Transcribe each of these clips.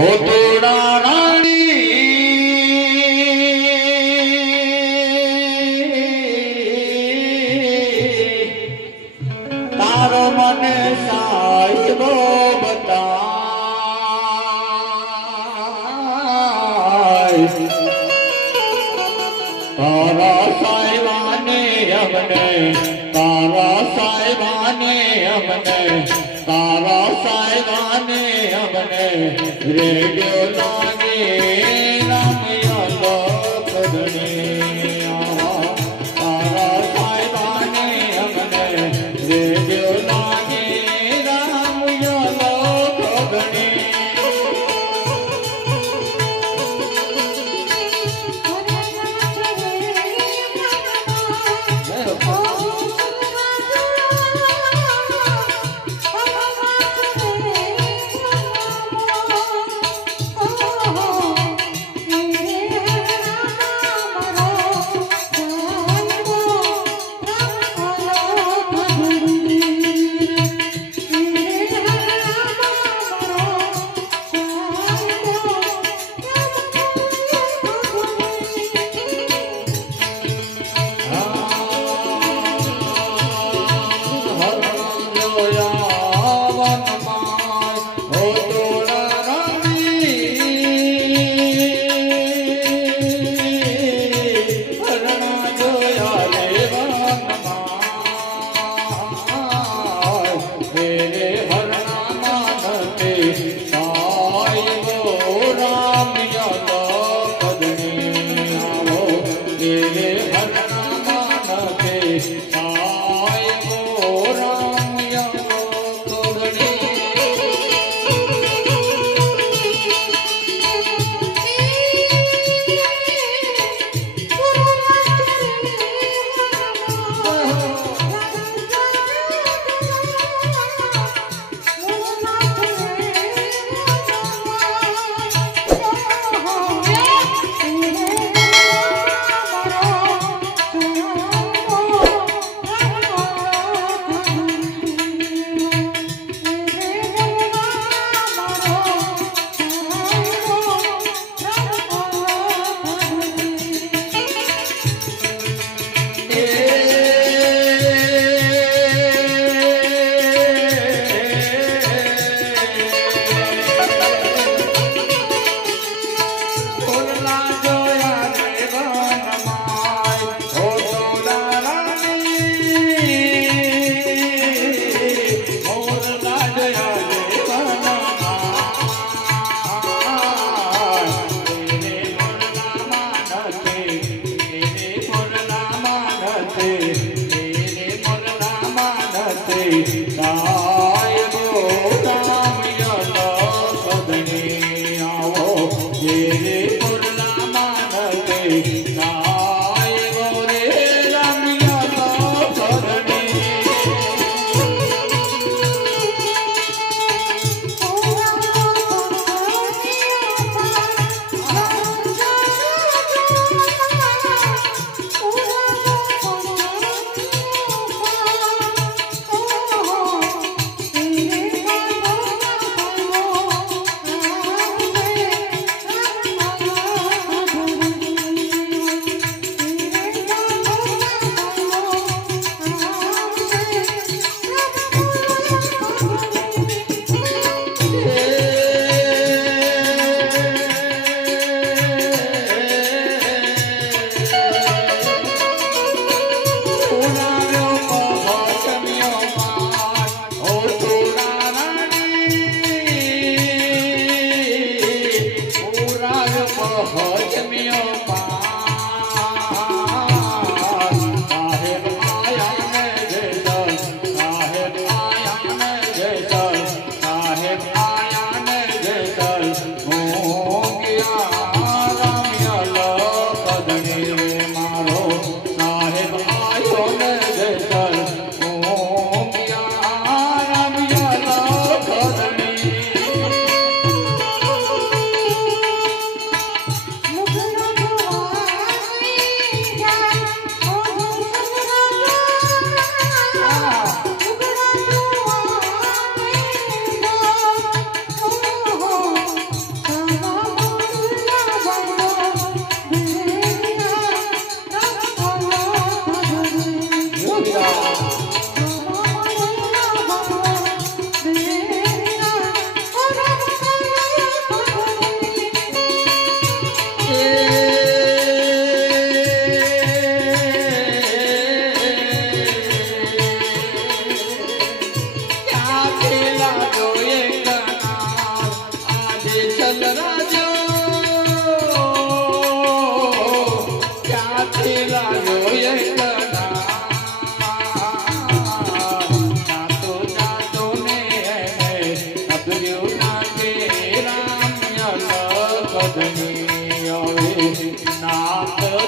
હો તોડા રાણી. તારો મને સાહેબો બતાય. તારા સાહેબાને અમને તારા સાહેબાને અમને તારા સાહેબાને રેડિયો લાગે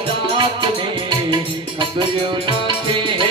દાતને ખબર્યો નથી